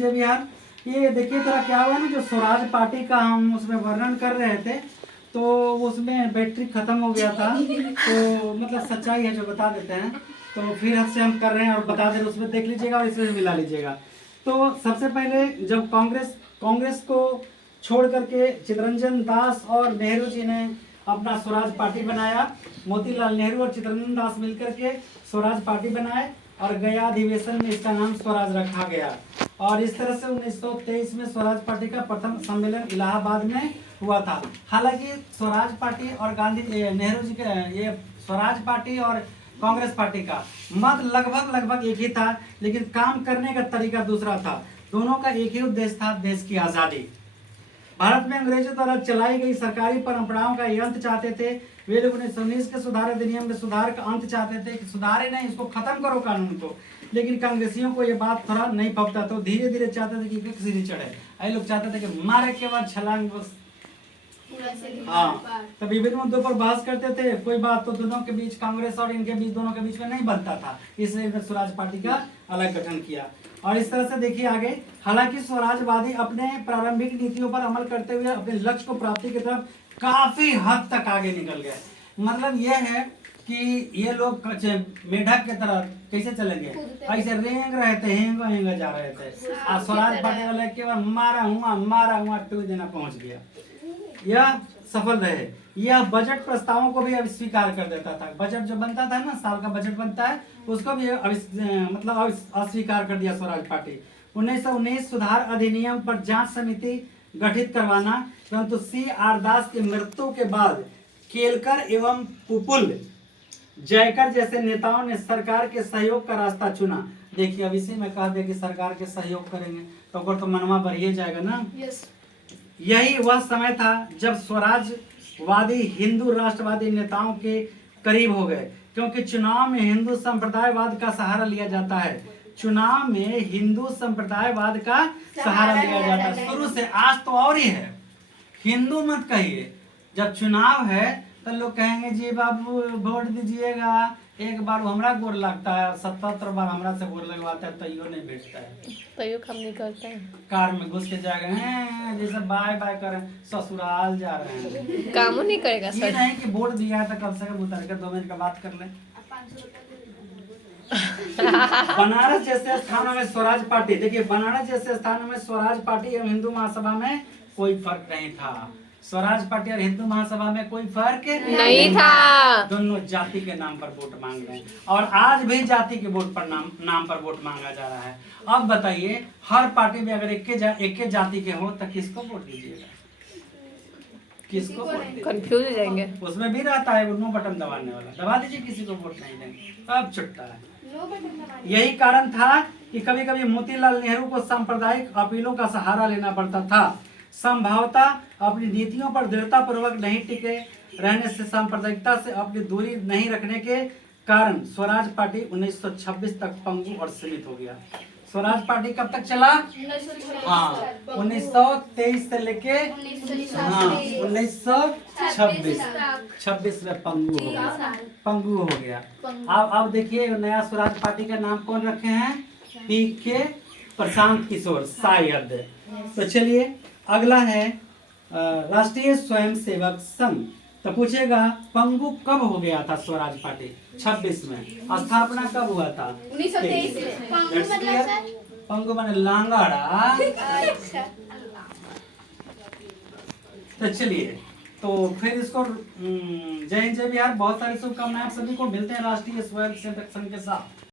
जय बिहार। ये देखिए थोड़ा क्या हुआ ना, जो स्वराज पार्टी का हम उसमें वर्णन कर रहे थे तो उसमें बैटरी खत्म हो गया था, तो मतलब सच्चाई है जो बता देते हैं, तो फिर से हम कर रहे हैं और बता दे रहे, उसमें देख लीजिएगा और इसमें मिला लीजिएगा। तो सबसे पहले जब कांग्रेस को छोड़ करके चित्तरंजन दास और नेहरू जी ने अपना स्वराज पार्टी बनाया, मोतीलाल नेहरू और चित्तरंजन दास मिलकर के स्वराज पार्टी बनाए और गया अधिवेशन में इसका नाम स्वराज रखा गया। और इस तरह से 1923 में स्वराज पार्टी का प्रथम सम्मेलन इलाहाबाद में हुआ था। हालांकि स्वराज पार्टी और नेहरू जी के ये स्वराज पार्टी और कांग्रेस पार्टी का मत लगभग एक ही था, लेकिन काम करने का तरीका दूसरा था। दोनों का एक ही उद्देश्य था, देश की आज़ादी। भारत में अंग्रेजों द्वारा चलाई गई सरकारी परंपराओं का अंत चाहते थे। वे लोग 1919 के सुधार अधिनियम में सुधार का अंत चाहते थे कि सुधारे नहीं, इसको खत्म करो कानून को। लेकिन कांग्रेसियों को ये बात थोड़ा नहीं पकता, तो धीरे धीरे चाहते थे कि किसी नहीं चढ़े। ये लोग चाहते थे कि मारे के बाद छलांग बस। हाँ, तो विभिन्न मुद्दों पर बहस करते थे। कोई बात तो दोनों के बीच, कांग्रेस और इनके बीच, दोनों के बीच में नहीं बनता था, इसलिए स्वराज पार्टी का अलग गठन किया। और इस तरह से देखिए आगे, हालांकि स्वराजवादी अपने प्रारंभिक नीतियों पर अमल करते हुए अपने लक्ष्य को प्राप्ति की तरफ काफी हद तक आगे निकल गए। मतलब यह है कि ये लोग मेढक की तरह कैसे चलेंगे, ऐसे रेंग रहे थे, हेंगा जा रहे थे। स्वराज पार्टी वाले केवल मारा हुआ टू देना पहुंच गया। यह सफल रहे। यह बजट प्रस्तावों को भी अस्वीकार कर देता था। बजट जो बनता था ना, साल का बजट बनता है, उसको भी मतलब अस्वीकार कर दिया स्वराज पार्टी। 1919 सुधार अधिनियम पर जांच समिति गठित करवाना, परंतु C.R. दास की मृत्यु के बाद केलकर एवं पुपुल जयकर जैसे नेताओं ने सरकार के सहयोग का रास्ता चुना। देखिए अब इसी में कहा दे कि सरकार के सहयोग करेंगे तो मनवा बढ़िए जाएगा ना। यही वह समय था जब स्वराजवादी हिंदू राष्ट्रवादी नेताओं के करीब हो गए, क्योंकि चुनाव में हिंदू संप्रदायवाद का सहारा लिया जाता है। चुनाव में हिंदू संप्रदायवाद का सहारा लिया जाता है शुरू से, आज तो और ही है। हिंदू मत कहिए, जब चुनाव है तो लोग कहेंगे जी बाबू वोट दीजिएगा, एक बार हमरा गोर लगता है, 77 बार हमरा से गोर लगवाता है, तैयो नहीं भेजता है, तैयो काम नहीं करता है। कार में घुस के जाएगा जैसे बाय बाय करें, ससुराल जा रहे हैं, काम नहीं करेगा सर। ये नहीं कि वोट दिया है तो कम से कम उतर कर 2 मिनट का बात कर लें। बनारस जैसे स्थानों में स्वराज पार्टी, देखिए बनारस जैसे स्थानों में स्वराज पार्टी एवं हिंदू महासभा में कोई फर्क नहीं था। स्वराज पार्टी और हिंदू महासभा में कोई फर्क नहीं था। दोनों जाति के नाम पर वोट मांग रहे हैं, और आज भी जाति के वोट पर नाम पर वोट मांगा जा रहा है। अब बताइए, हर पार्टी में अगर एक जाति के हो तो किसको वोट दीजिएगा, किसको वोट दीजिएगा? कंफ्यूज हो जाएंगे। उसमें भी रहता है नो बटन दबाने वाला, दबा दीजिए, किसी को वोट नहीं देंगे, अब छुट्टा है। यही कारण था कि कभी कभी मोतीलाल नेहरू को सांप्रदायिक अपीलों का सहारा लेना पड़ता था। संभवतः अपनी नीतियों पर दृढ़ता पूर्वक नहीं टिके रहने से, सांप्रदायिकता से अपनी दूरी नहीं रखने के कारण स्वराज पार्टी 1926 तक पंगु और सीमित हो गया। स्वराज पार्टी कब तक चला? हाँ, 1923 से लेके 1926 में पंगु हो गया। अब देखिए नया स्वराज पार्टी का नाम कौन रखे हैं? पी.के. प्रशांत किशोर शायद। तो चलिए अगला है राष्ट्रीय स्वयंसेवक संघ। तो पूछेगा पंगु कब हो गया था स्वराज पार्टी? 26 में। स्थापना कब हुआ था? 1923 पंगु माने लांगड़ा। तो चलिए, तो फिर इसको जय हिंद जय बिहार, बहुत सारी शुभकामनाएं सभी को। मिलते हैं राष्ट्रीय स्वयंसेवक संघ के साथ।